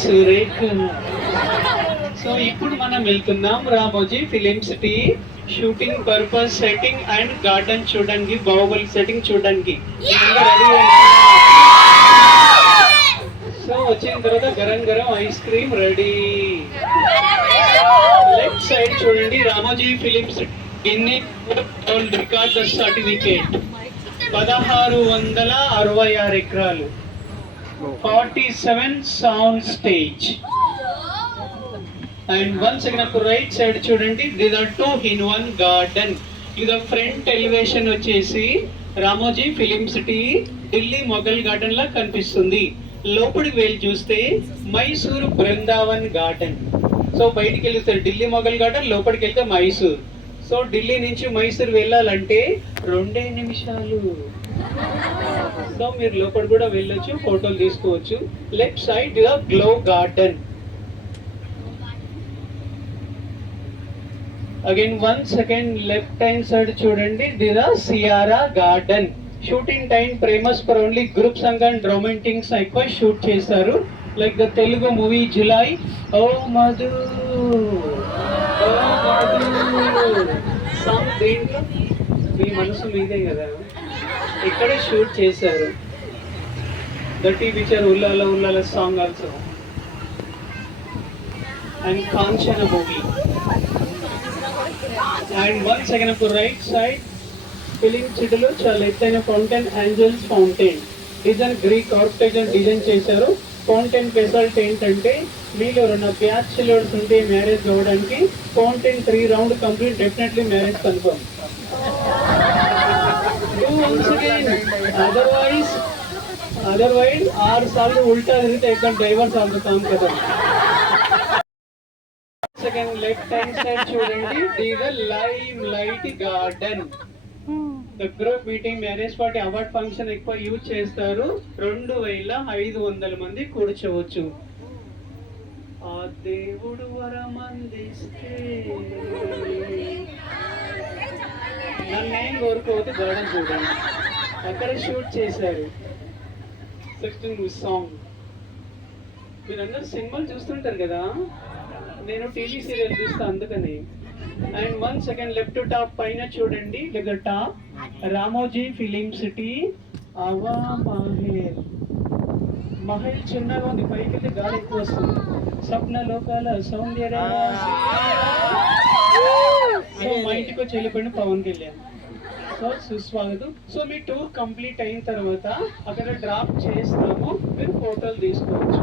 Surekha. So ఇప్పుడు మనం వెళ్తున్నాం Ramoji film city shooting purpose setting and garden చూడడానికి, బాహుబలి సెట్టింగ్ చూడడానికి. సో వచ్చిన తర్వాత గరం గరం ice cream ready. Left side చూడండి, Ramoji film city world record certificate 1666 ఎకరాలు, 47 sound stage. And once again up right side చూడండి, these are 2-in-1 garden. ఇది ఫ్రంట్ ఎలివేషన్ వచ్చేసి Ramoji film city Delhi Mughal garden లా కనిపిస్తుంది. లోపలికి వెళ్ళి చూస్తే మైసూర్ బృందావన్ గార్డెన్. సో బయటికి వెళ్తే ఢిల్లీ మొఘల్ గార్డెన్, లోపలికి వెళ్తే మైసూర్. సో ఢిల్లీ నుంచి మైసూర్ వెళ్ళాలంటే 2 నిమిషాలు. సో మీరు లోపల కూడా వెళ్ళొచ్చు, ఫోటోలు తీసుకోవచ్చు. Left side glow garden. Again once again left hand side చూడండి, Sierra garden. Shooting time famous for only group song and romantics ఎక్కువ షూట్ చేశారు. Like the Telugu movie Julai, ఓ మధు ఓ మధు సాంగ్ దేంట్లో మీ మనసు మీదే కదా, ఇక్కడే షూట్ చేశారు. దట్టి picture ooh la la ooh la la song also. And Kanchana movie. And once again right side film సిటీలో చాలా ఎత్తైన fountain, angels fountain. Design Greek architecture design చేశారు. ఫౌంటైన్ స్పెషాలిటీ ఏంటంటే, మీలో ఉన్న బ్యాచులర్స్ ఉంటే మ్యారేజ్ కావడానికి fountain 3 round complete, definitely marriage confirm. Otherwise 6 साल उल्टा तो एकदम डाइवर्स आगे काम कर. सेकंड लेफ्ट हैंड साइड చూడండి, the lime light garden. The group meeting, marriage party, award function ఎక్కువ యూజ్ చేస్తారు. 2500 మంది కూర్చోవచ్చు. ఆ దేవుడు వరమందిస్తే నన్నేం కోరుకోవద్దు, గార్డెన్ చూడండి, అక్కడ షూట్ చేశారు. సాంగ్ మీరందరూ సినిమాలు చూస్తుంటారు కదా, నేను టీవీ సీరియల్ చూస్తా అందుకని. And one second left top పైన చూడండి, టాప్ రామోజీ ఫిలిం సిటీ అవా మహల్. మహల్ చిన్నగా ఉంది, పైకి వెళ్తే గాలి ఎక్కువ వస్తుంది. స్వప్న లోకాల సౌందర్య. సో మా ఇంటికి వచ్చి వెళ్ళిపోయిన పవన్ కళ్యాణ్. సో సుస్వాగతం. సో మీ టూర్ కంప్లీట్ అయిన తర్వాత అక్కడ డ్రాప్ చేస్తాము, మీరు ఫోటోలు తీసుకోవచ్చు.